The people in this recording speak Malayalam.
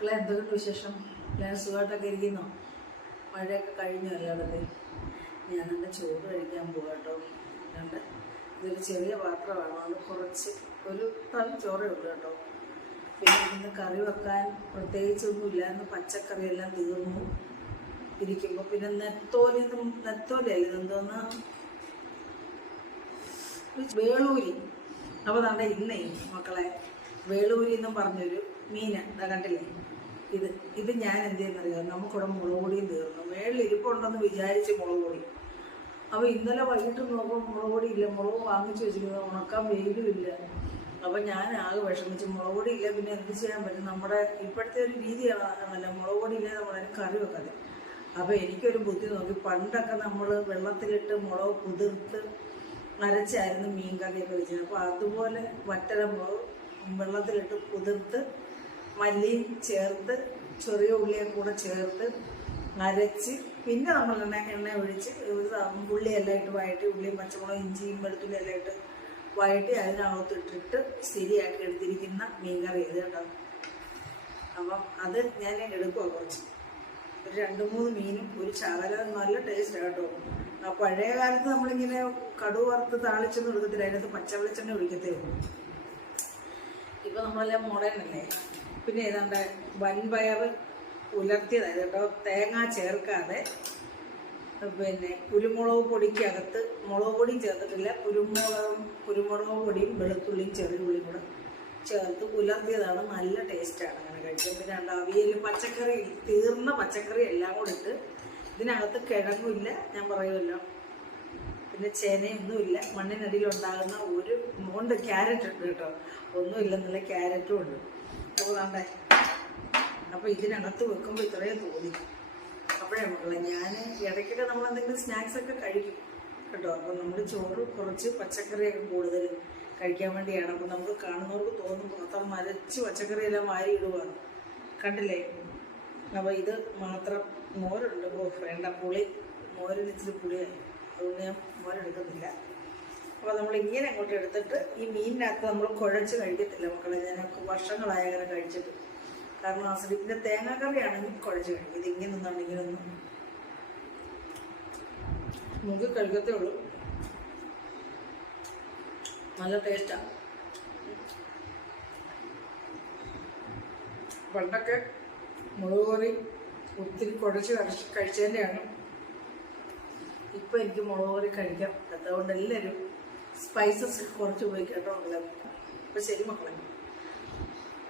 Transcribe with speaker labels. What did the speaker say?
Speaker 1: മക്കളെ എന്തൊക്കെയുണ്ട് വിശേഷം? എല്ലാവരും സുഖമായിട്ടൊക്കെ ഇരിക്കുന്നു. മഴയൊക്കെ കഴിഞ്ഞു എല്ലായിടത്തും ഞാൻ എന്റെ ചോറ് കഴിക്കാൻ പോകാം കേട്ടോ. രണ്ട് ഇതൊരു ചെറിയ പാത്രമാണ്. അതുകൊണ്ട് കുറച്ച് ഒരു തവി ചോറേ ഉള്ളൂ കേട്ടോ. പിന്നെ ഇന്ന് കറി വെക്കാൻ പ്രത്യേകിച്ചൊന്നുമില്ല. ഇന്ന് പച്ചക്കറിയെല്ലാം തീർന്നു. ഇരിക്കുമ്പോൾ പിന്നെ നെത്തോലി നെത്തോലല്ലേ എന്തോന്ന്? വേളൂരി. അപ്പോൾ നമ്മുടെ ഇന്നേ മക്കളെ വേളൂരി എന്നും പറഞ്ഞൊരു ഇതാ കണ്ടില്ലേ? ഇത് ഇത് ഞാൻ എന്ത് ചെയ്യുന്നറിയാം? നമുക്കിവിടെ മുളക് പൊടിയും തീർന്നു. മേളിൽ ഇരിപ്പുണ്ടെന്ന് വിചാരിച്ച് മുളക് പൊടി. അപ്പോൾ ഇന്നലെ വൈകിട്ട് നോക്കുമ്പോൾ മുളക് പൊടി ഇല്ല. മുളക് വാങ്ങിച്ചു വെച്ചിരിക്കുന്നത് ഉണക്കാൻ വെയിലും ഇല്ല. അപ്പം ഞാൻ ആകെ വിഷമിച്ച്. മുളക് പൊടി ഇല്ല പിന്നെ എന്ത് ചെയ്യാൻ പറ്റും? നമ്മുടെ ഇപ്പോഴത്തെ ഒരു രീതിയാണ് മുളക് പൊടി ഇല്ലാതെ നമ്മളതിന് കറി വെക്കാതെ. അപ്പോൾ എനിക്കൊരു ബുദ്ധി നോക്കി. പണ്ടൊക്കെ നമ്മൾ വെള്ളത്തിലിട്ട് മുളക് കുതിർത്ത് അരച്ചായിരുന്നു മീൻ കറിയൊക്കെ വെച്ചത് അപ്പോൾ അതുപോലെ വറ്റല മുളക് വെള്ളത്തിലിട്ട് കുതിർത്ത് മല്ലിയും ചേർത്ത് ചെറിയ ഉള്ളിയും കൂടെ ചേർത്ത് അരച്ച് പിന്നെ നമ്മൾ എണ്ണ എണ്ണ ഒഴിച്ച് ഉള്ളിയെല്ലാം ഇട്ട് വഴറ്റി ഉള്ളിയും പച്ചമുളകും ഇഞ്ചിയും വെളുത്തുള്ളി എല്ലാം ഇട്ട് വഴറ്റി അതിനകത്തിട്ടിട്ട് ശരിയാക്കി എടുത്തിരിക്കുന്ന മീൻ കറി ഇത് കേട്ടോ. അപ്പം അത് ഞാൻ എടുക്കുക കുറച്ച്. ഒരു രണ്ട് മൂന്ന് മീനും ഒരു ചാകര നല്ല ടേസ്റ്റ് കേട്ടോ. ആ പഴയ കാലത്ത് നമ്മളിങ്ങനെ കടുവറുത്ത് താളിച്ചൊന്നും എടുക്കത്തില്ല. അതിനകത്ത് പച്ച വെളിച്ചെണ്ണ ഒഴിക്കത്തേ ഉള്ളൂ. ഇപ്പൊ നമ്മളെല്ലാം മോഡേൺ അല്ലേ? പിന്നെ ഏതാണ്ട് വൻപയർ ഉലർത്തിയതായത് കേട്ടോ തേങ്ങ ചേർക്കാതെ പിന്നെ കുരുമുളക് പൊടിക്കകത്ത് മുളക് പൊടിയും ചേർത്തിട്ടില്ല കുരുമുളകും കുരുമുളക് പൊടിയും വെളുത്തുള്ളിയും ചെറിയ ഉള്ളിയും കൂടെ ചേർത്ത് ഉലർത്തിയതാണ് നല്ല ടേസ്റ്റാണ് അങ്ങനെ കഴിക്കാൻ. പിന്നെ രണ്ട് അവിയൽ പച്ചക്കറി തീർന്ന പച്ചക്കറി എല്ലാം കൂടെ ഇട്ട് ഇതിനകത്ത് കിഴങ്ങുമില്ല ഞാൻ പറയുമല്ലോ. പിന്നെ ചേനയൊന്നുമില്ല. മണ്ണിനടിയിൽ ഉണ്ടാകുന്ന ഒരു മോണ്ട് ക്യാരറ്റ് ഉണ്ട് കേട്ടോ. ഒന്നുമില്ലെന്നുള്ള ക്യാരറ്റും ഉണ്ട്. അപ്പോൾ വേണ്ടേ അപ്പോൾ ഇതിനകത്ത് വെക്കുമ്പോൾ ഇത്രയും തോന്നി. അപ്പോഴേ മക്കളെ ഞാൻ ഇടയ്ക്കൊക്കെ നമ്മൾ എന്തെങ്കിലും സ്നാക്സ് ഒക്കെ കഴിക്കും കേട്ടോ. അപ്പോൾ നമ്മൾ ചോറ് കുറച്ച് പച്ചക്കറിയൊക്കെ കൂടുതൽ കഴിക്കാൻ വേണ്ടിയാണ്. അപ്പോൾ നമുക്ക് കാണുന്നവർക്ക് തോന്നും മാത്രം മരച്ച് പച്ചക്കറിയെല്ലാം വാരി ഇടുവാണ്. കണ്ടില്ലേ? അപ്പോൾ ഇത് മാത്രം മോരുണ്ട്. ഓ വേണ്ട പുളി. മോരിന് ഇച്ചിരി പുളിയായി. അതുകൊണ്ട് ഞാൻ മോരെടുക്കുന്നില്ല അപ്പോൾ നമ്മൾ ഇങ്ങനെ അങ്ങോട്ട് എടുത്തിട്ട് ഈ മീനിനകത്ത് നമ്മൾ കുഴച്ച് കഴിക്കത്തില്ല മക്കളെ. ഞാനൊക്കെ വർഷങ്ങളായ അങ്ങനെ കഴിച്ചിട്ട്. കാരണം അസലിപ്പിന്റെ തേങ്ങാക്കറിയാണെങ്കിൽ കുഴച്ച് കഴിക്കും. ഇത് ഇങ്ങനെ ഒന്നാണ് ഇങ്ങനെ ഒന്നും നമുക്ക് കഴിക്കത്തേ ഉള്ളൂ. നല്ല ടേസ്റ്റാണ് പണ്ടൊക്കെ മുളക് കറി ഒത്തിരി കഴിച്ച് കഴിച്ചതിന്റെയാണ് ഇപ്പം എനിക്ക് മുളക് കറി കഴിക്കാം. അതുകൊണ്ട് എല്ലാവരും സ്പൈസസ് കുറച്ച് ഉപയോഗിക്കേണ്ട മക്കളെ അപ്പം ശരി മക്കളെ.